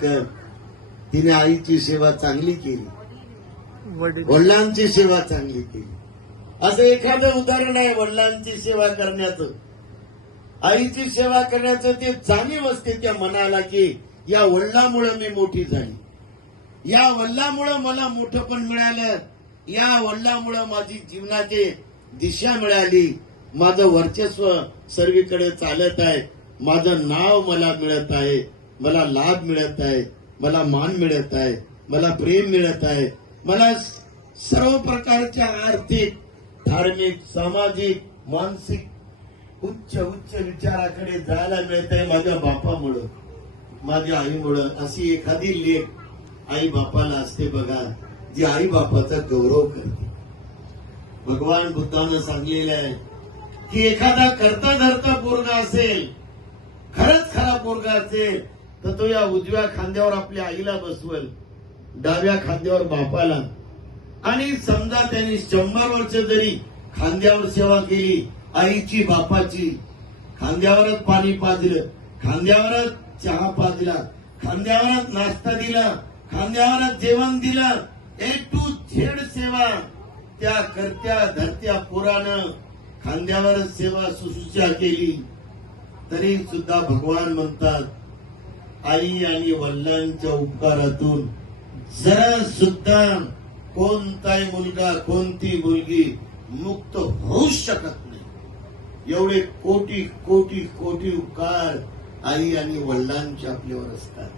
तिने आईची सेवा चांगली केली, वडिलांची सेवा चांगली केली. असं एखादं उदाहरण आहे वडिलांची सेवा करण्याचं, आईची सेवा करण्याचं. ते जाणीव असते त्या मनाला की या वडिलांमुळे मी मोठी झाली, या वडिलांमुळे मला मोठंपण मिळालं, या वडिलांमुळे माझी जीवनाची दिशा मिळाली, माझं वर्चस्व सर्वीकडे चालत आहे, माझं नाव मला मिळत आहे, मला लाभ मिळत आहे, मला मान मिळत आहे, मला प्रेम मिळत आहे, मला सर्व प्रकारच्या आर्थिक, धार्मिक, सामाजिक, मानसिक उच्च उच्च विचाराकडे जायला मिळत आहे माझ्या बापामुळं, माझ्या आईमुळं. अशी एखादी लेख आई बापाला असते बघा, जी आई बापाचा गौरव करते. भगवान बुद्धानं सांगलेलं आहे की एखादा करता धरता पोरगा असेल, खरंच खरा पोरगा असेल, तर तो या उजव्या खांद्यावर आपल्या आईला बसवेल, डाव्या खांद्यावर बापाला. आणि समजा त्यांनी 100 वर्ष जरी खांद्यावर सेवा केली आईची बापाची, खांद्यावरच पाणी पाजलं, खांद्यावरच चहा पाजला, खांद्यावरच नाश्ता दिला, खांद्यावरच जेवण दिलं, A to Z सेवा त्या करत्या धरत्या पोरानं खांद्यावरच सेवा शुश्रूषा केली. तरी सुद्धा भगवान म्हणतात आई आणि वडिलांच्या उपकारातून जरा सुद्धा कोणताही मुलगा, कोणती मुलगी मुक्त होऊ शकत नाही. एवढे कोटी कोटी कोटी उपकार आई आणि वडिलांचे आपल्यावर असतात.